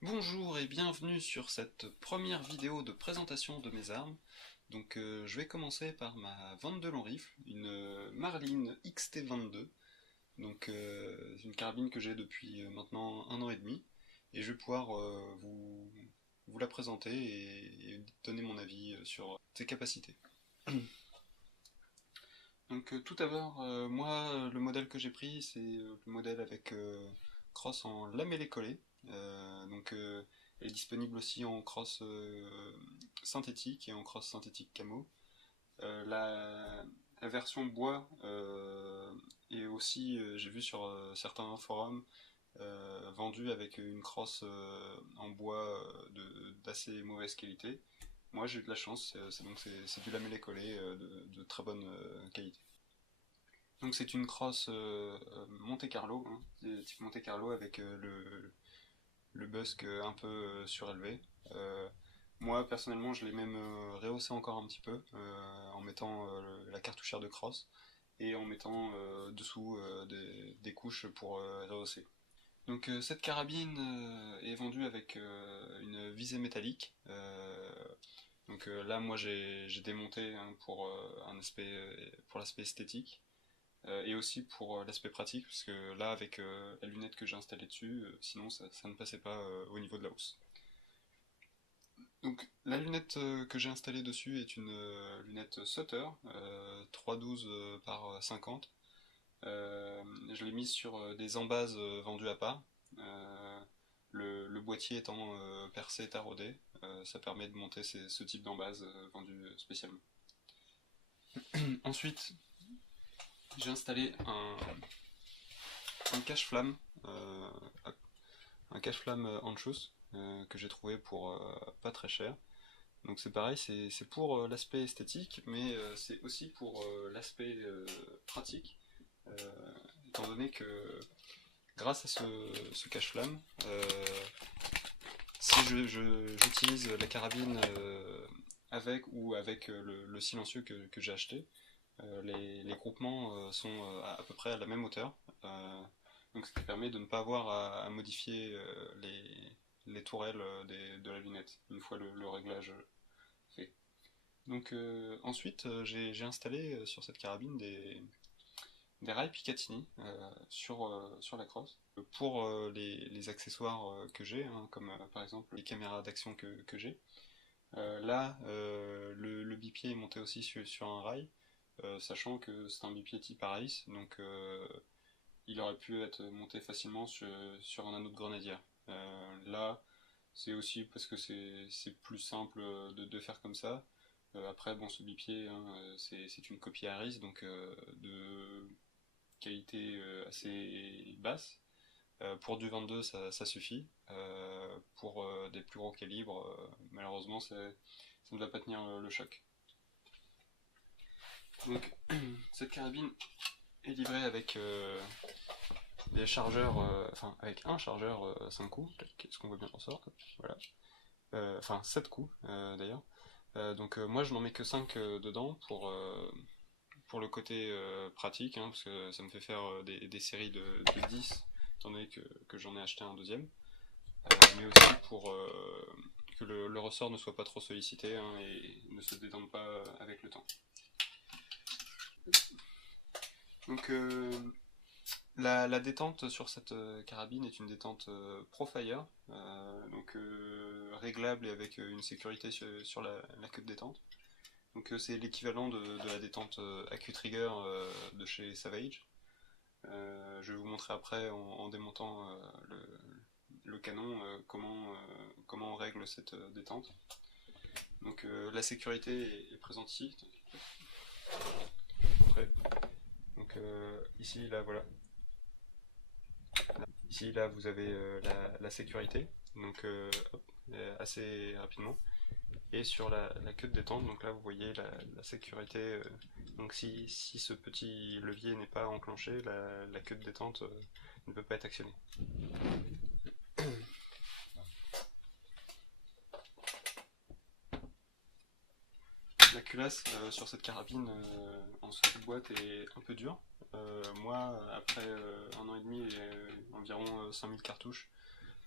Bonjour et bienvenue sur cette première vidéo de présentation de mes armes. Je vais commencer par ma 22 long rifle, une Marlin XT22. Une carabine que j'ai depuis maintenant 1 an et demi. Et je vais pouvoir vous la présenter et donner mon avis sur ses capacités. Tout d'abord, moi le modèle que j'ai pris c'est le modèle avec crosse en lamellé-collé. Elle est disponible aussi en crosse synthétique et en crosse synthétique camo. La version bois est aussi, j'ai vu sur certains forums, vendue avec une crosse en bois d'assez mauvaise qualité. Moi j'ai eu de la chance, c'est du lamellé-collé de très bonne qualité. Donc c'est une crosse Monte Carlo, hein, type Monte Carlo avec le busk un peu surélevé. Euh, Moi personnellement je l'ai même rehaussé encore un petit peu en mettant la cartouchière de crosse et en mettant dessous des couches pour rehausser. Cette carabine est vendue avec une visée métallique. Là moi j'ai démonté hein, pour l'aspect esthétique. Et aussi pour l'aspect pratique, parce que là, avec la lunette que j'ai installée dessus, sinon ça ne passait pas au niveau de la housse. Donc, la lunette que j'ai installée dessus est une lunette Sutter, 3,12 par 50. Je l'ai mise sur des embases vendues à part. Euh, le boîtier étant percé taraudé, ça permet de monter ce type d'embase vendu spécialement. Ensuite, j'ai installé un cache-flamme, euh, un cache-flamme Anschluss que j'ai trouvé pour pas très cher. Donc c'est pareil, c'est pour l'aspect esthétique, mais c'est aussi pour l'aspect pratique, étant donné que grâce à ce cache-flamme, si j'utilise la carabine avec ou avec le silencieux que j'ai acheté, les groupements sont à peu près à la même hauteur. Ce qui permet de ne pas avoir à modifier les tourelles de la lunette, une fois le réglage fait. Ensuite, j'ai installé sur cette carabine des rails Picatinny sur la crosse. Pour les accessoires que j'ai, hein, comme par exemple les caméras d'action que j'ai, le bipied est monté aussi sur un rail, sachant que c'est un bipied type Aris, il aurait pu être monté facilement sur un anneau de grenadière. Là, c'est aussi parce que c'est plus simple de faire comme ça. Après, bon, ce bipied, hein, c'est une copie Aris, de qualité assez basse. Pour du 22, ça suffit. Pour des plus gros calibres, malheureusement, ça ne va pas tenir le choc. Donc, cette carabine est livrée avec des chargeurs, avec un chargeur 5 coups, ce qu'on voit bien en sort, voilà. 7 coups d'ailleurs. Moi je n'en mets que 5 dedans pour le côté pratique, hein, parce que ça me fait faire des séries de 10, étant donné que j'en ai acheté un deuxième. Mais aussi pour que le ressort ne soit pas trop sollicité hein, et ne se détende pas avec le temps. Donc la détente sur cette carabine est une détente Profire, réglable et avec une sécurité sur la queue de détente. C'est l'équivalent de la détente AQ-Trigger de chez Savage. Je vais vous montrer après en démontant le canon comment on règle cette détente. La sécurité est présente ici. Après. Ici, là, voilà. Ici, là, vous avez la sécurité, hop, assez rapidement. Et sur la queue de détente, donc là, vous voyez la sécurité. Si ce petit levier n'est pas enclenché, la queue de détente ne peut pas être actionnée. La culasse sur cette carabine en sortie de boîte est un peu dure. Moi, après 1 an et demi et environ 5000 cartouches,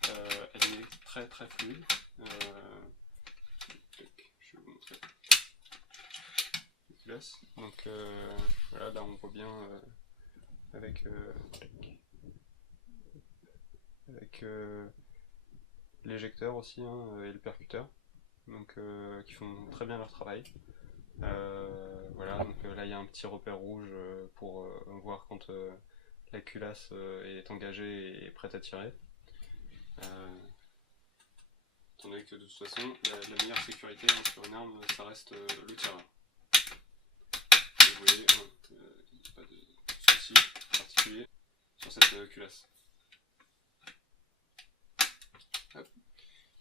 elle est très très fluide. Je vais vous montrer la culasse. Donc voilà, là on voit bien avec l'éjecteur aussi hein, et le percuteur, donc qui font très bien leur travail. Voilà, donc là il y a un petit repère rouge pour voir quand la culasse est engagée et prête à tirer. Étant donné que de toute façon, la meilleure sécurité hein, sur une arme, ça reste le tireur. Et vous voyez, il n'y a pas de souci particulier sur cette culasse. Hop.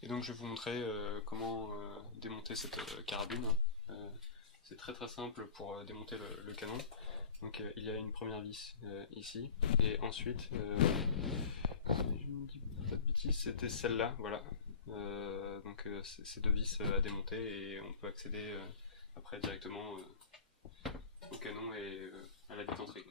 Et donc je vais vous montrer comment démonter cette carabine. C'est très très simple pour démonter le canon. Donc il y a une première vis ici, et ensuite, si je ne dis pas de bêtises, c'était celle-là, voilà. Donc ces deux vis à démonter, et on peut accéder après directement au canon et à la détenterie.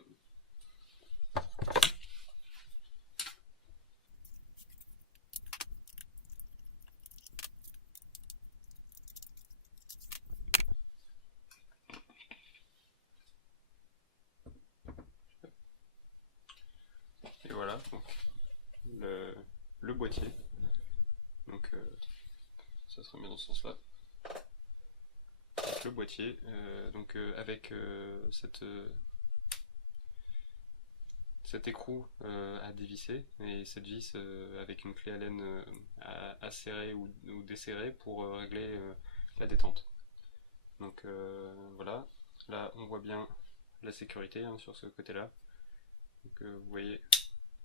Et voilà, donc le boîtier. Donc ça se remet dans ce sens-là. Le boîtier, donc avec cet écrou à dévisser, et cette vis avec une clé Allen à serrer ou desserrer pour régler la détente. Donc voilà, là on voit bien la sécurité hein, sur ce côté-là. Donc vous voyez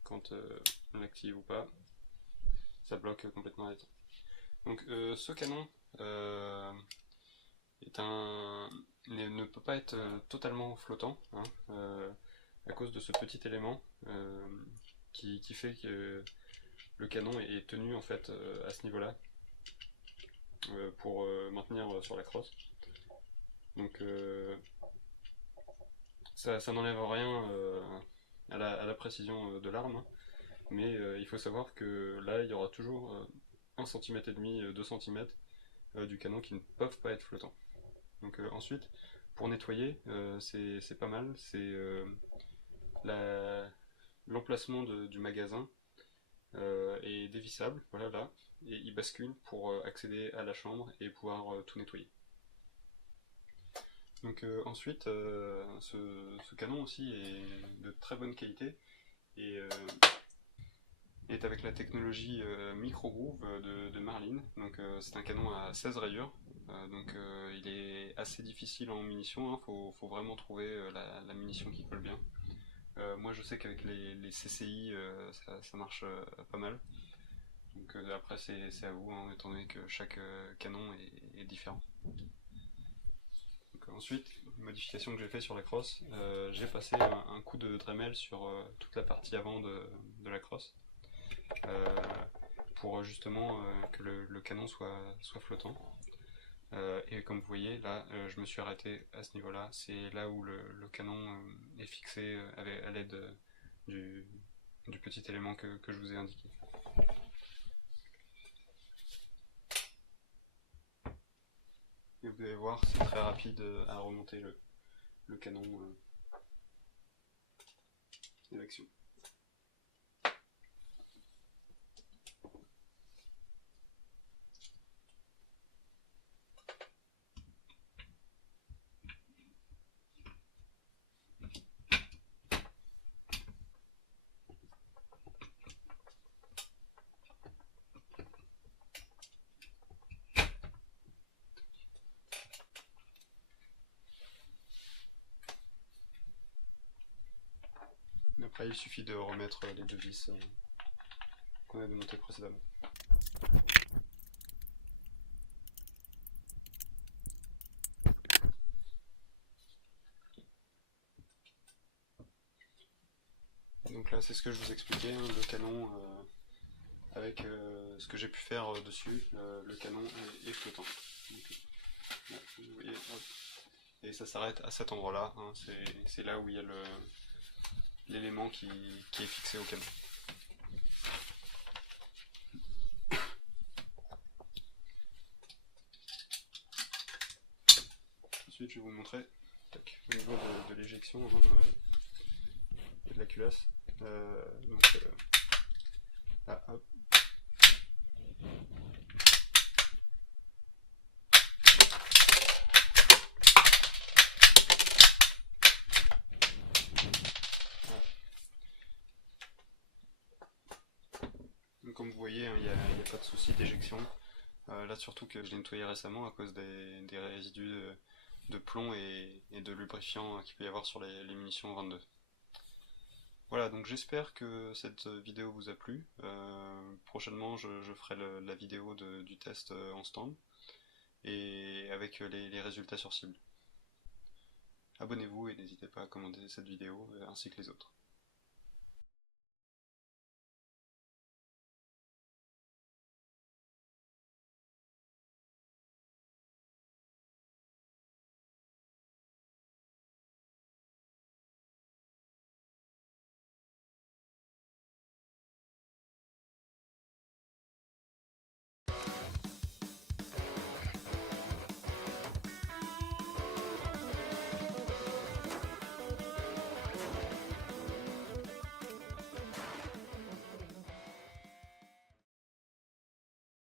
quand on l'active ou pas, ça bloque complètement la détente. Donc ce canon ne peut pas être totalement flottant hein, à cause de ce petit élément qui fait que le canon est tenu en fait à ce niveau-là pour maintenir sur la crosse. Donc ça n'enlève rien à la précision de l'arme, hein, mais il faut savoir que là il y aura toujours 1,5 cm, 2 cm du canon qui ne peuvent pas être flottants. Donc ensuite, pour nettoyer, c'est pas mal, c'est l'emplacement du magasin est dévissable, voilà là, et il bascule pour accéder à la chambre et pouvoir tout nettoyer. Donc ensuite, ce canon aussi est de très bonne qualité et est avec la technologie micro groove de Marlin. Donc c'est un canon à 16 rayures. Donc il est assez difficile en munition, hein. Faut vraiment trouver la munition qui colle bien. Moi je sais qu'avec les CCI ça marche pas mal. Donc après c'est à vous, hein, étant donné que chaque canon est différent. Donc, ensuite, une modification que j'ai fait sur la crosse, j'ai passé un coup de Dremel sur toute la partie avant de la crosse. Pour justement que le canon soit flottant. Et comme vous voyez, là, je me suis arrêté à ce niveau-là. C'est là où le canon est fixé à l'aide du petit élément que je vous ai indiqué. Et vous allez voir, c'est très rapide à remonter le canon et l'action. Après, il suffit de remettre les deux vis qu'on a démontées précédemment. Donc là, c'est ce que je vous expliquais, hein, le canon avec ce que j'ai pu faire dessus, le canon est flottant. Donc, là, vous voyez, hop. Et ça s'arrête à cet endroit-là, hein, c'est là où il y a l'élément qui est fixé au canon. suite je vais vous montrer tac, au niveau de l'éjection de la culasse. Là, hop. Donc, comme vous voyez, il n'y a pas de souci d'éjection. Là surtout que je l'ai nettoyé récemment à cause des résidus de plomb et de lubrifiant qu'il peut y avoir sur les munitions 22. Voilà, donc j'espère que cette vidéo vous a plu. Prochainement je ferai la vidéo du test en stand et avec les résultats sur cible. Abonnez-vous et n'hésitez pas à commenter cette vidéo ainsi que les autres.